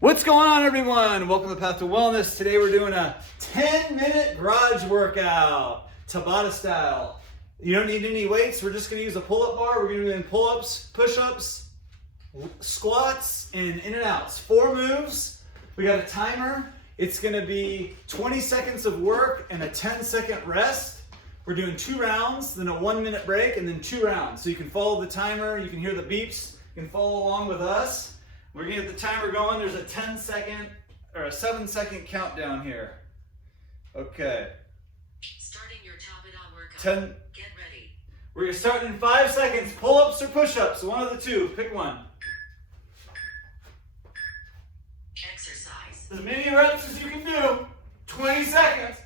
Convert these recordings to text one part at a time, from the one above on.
What's going on, everyone? Welcome to Path to Wellness. Today we're doing a 10-minute garage workout, Tabata style. You don't need any weights. We're just going to use a pull-up bar. We're going to be doing pull-ups, push-ups, squats, and in and outs. 4 moves. We got a timer. It's going to be 20 seconds of work and a 10-second rest. We're doing 2 rounds, then a 1-minute break, and then 2 rounds. So you can follow the timer. You can hear the beeps. You can follow along with us. We're gonna get the timer going. There's a 10-second or a 7-second countdown here. Okay. Starting your Tabata workout. 10. Get ready. We're gonna start in 5 seconds. Pull-ups or push-ups, one of the two. Pick one. Exercise. As many reps as you can do. 20 seconds.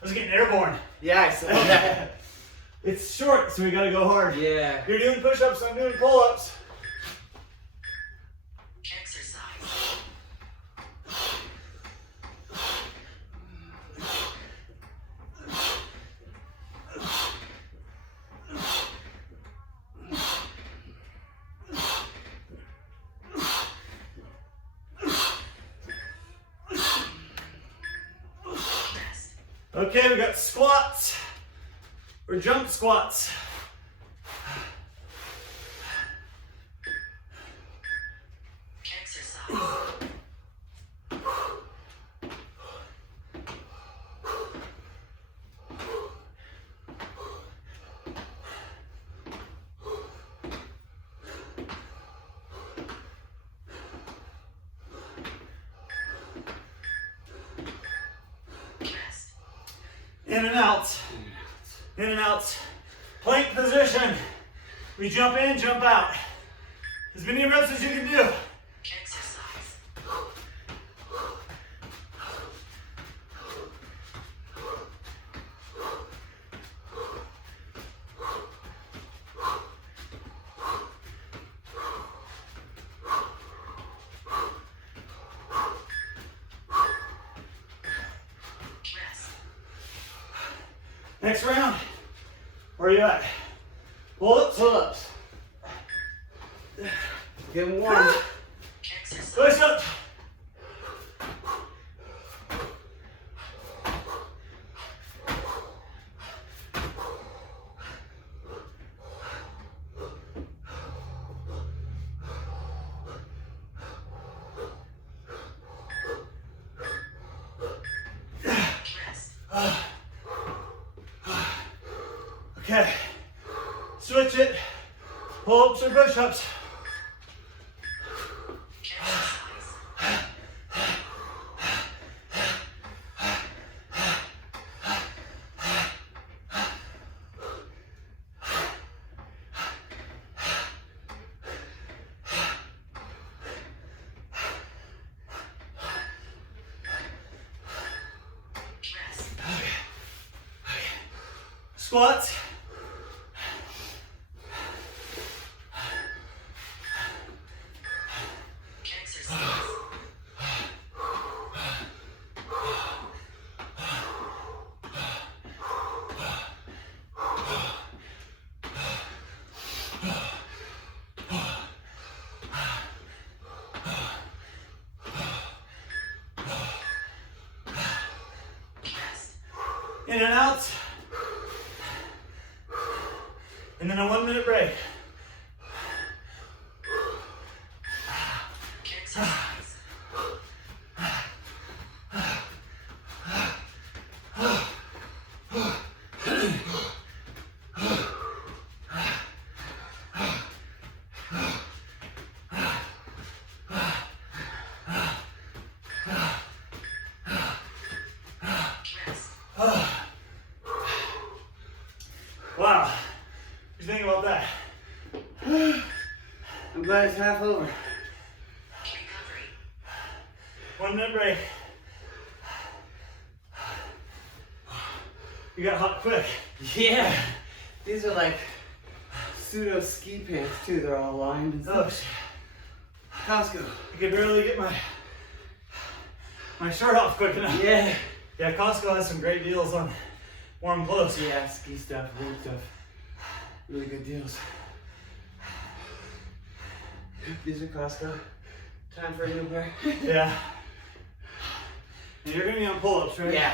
I was getting airborne. Yeah, I saw that. It's short, so we gotta go hard. Yeah. You're doing push-ups, I'm doing pull-ups. Exercise. Okay, we got squats or jump squats. Exercise. In and out. In and out. Plank position. We jump in, jump out. As many reps as you can do. Exercise. Rest. Next round. Where are you at? Pull-ups. Pull-ups. Get warm. Exercise. Push-ups. Rest. Okay. Switch it. Pull-ups or push-ups. Exercise. Rest. Squats. Exercise. Rest. In and out. And then a 1-minute break. Exercise. Rest. Wow. What do you think about that? I'm glad it's half over. Recovery. 1-minute break. You got hot quick. Yeah. These are like pseudo ski pants too. They're all lined and Oh, stuff. shit. Costco. I could barely get my shirt off quick enough. Yeah. Yeah, Costco has some great deals on warm clothes. Yeah, ski stuff, road stuff. Really good deals. These are Costco. Time for a new pair. Yeah. And you're gonna be on pull-ups, right? Yeah.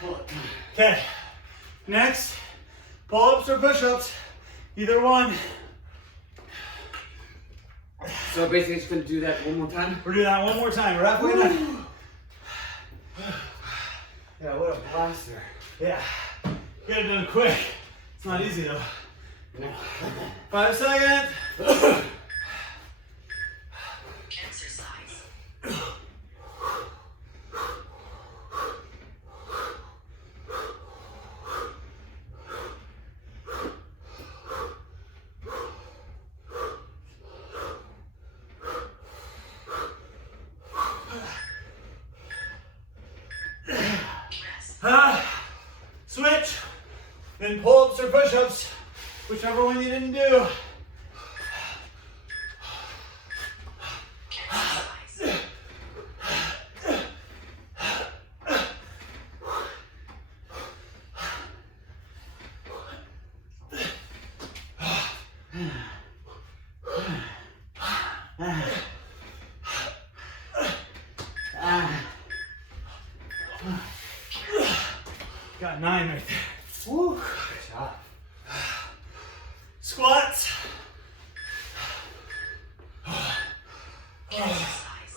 Pull it. Okay. Next, pull-ups or push-ups. Either one. So basically just gonna do that one more time? We're doing that one more time. We're halfway done. Yeah, what a blaster. Yeah. Get it done quick. It's not easy though. No. 5 seconds. Exercise. Rest. Switch. Then pull-ups or push-ups. Whichever one you didn't do. Exercise. Got 9 right there. Woo. Good job. Squats. Exercise.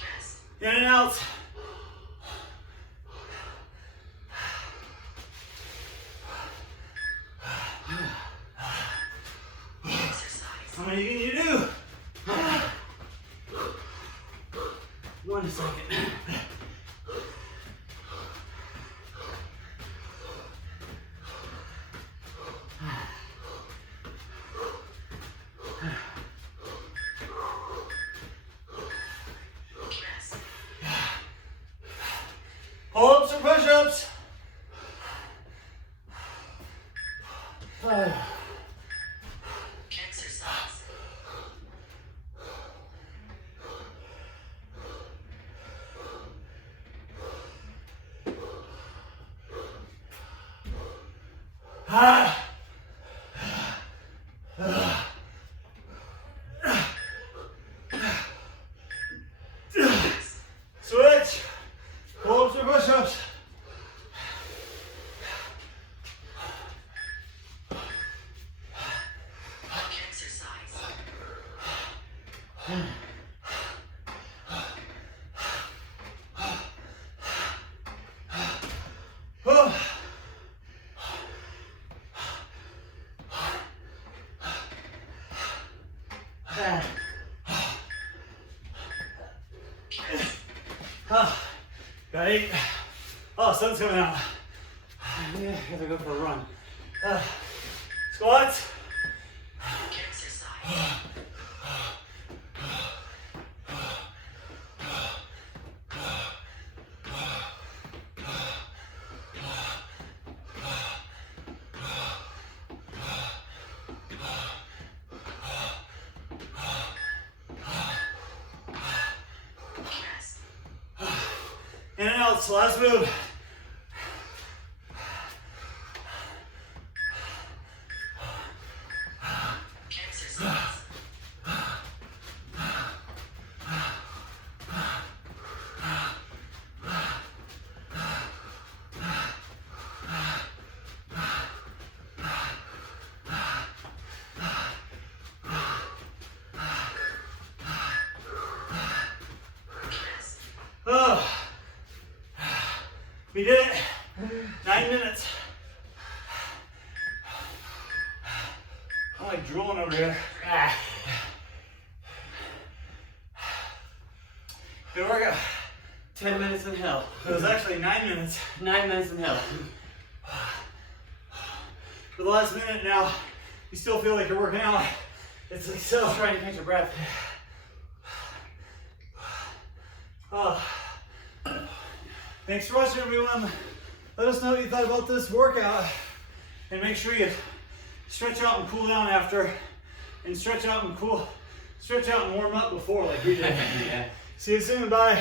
Rest. In and out. Exercise. How many can you do? 1 second. Rest. Pull-ups or push-ups? Exercise. Switch. Pull-ups or push-ups? Exercise. Got 8. Oh, sun's coming out. Yeah, gotta go for a run. Squats. Exercise. Rest. In and out. Last move. Exercise. Rest. Oh. We did it. 9 minutes. I'm like drooling over here. Good workout. 10 minutes in hell. It was actually 9 minutes. 9 minutes in hell. For the last minute now, you still feel like you're working out, it's like so. Trying to catch your breath. Thanks for watching, everyone. Let us know what you thought about this workout. And make sure you stretch out and cool down after. And stretch out and warm up before like we did. Yeah. See you soon, bye.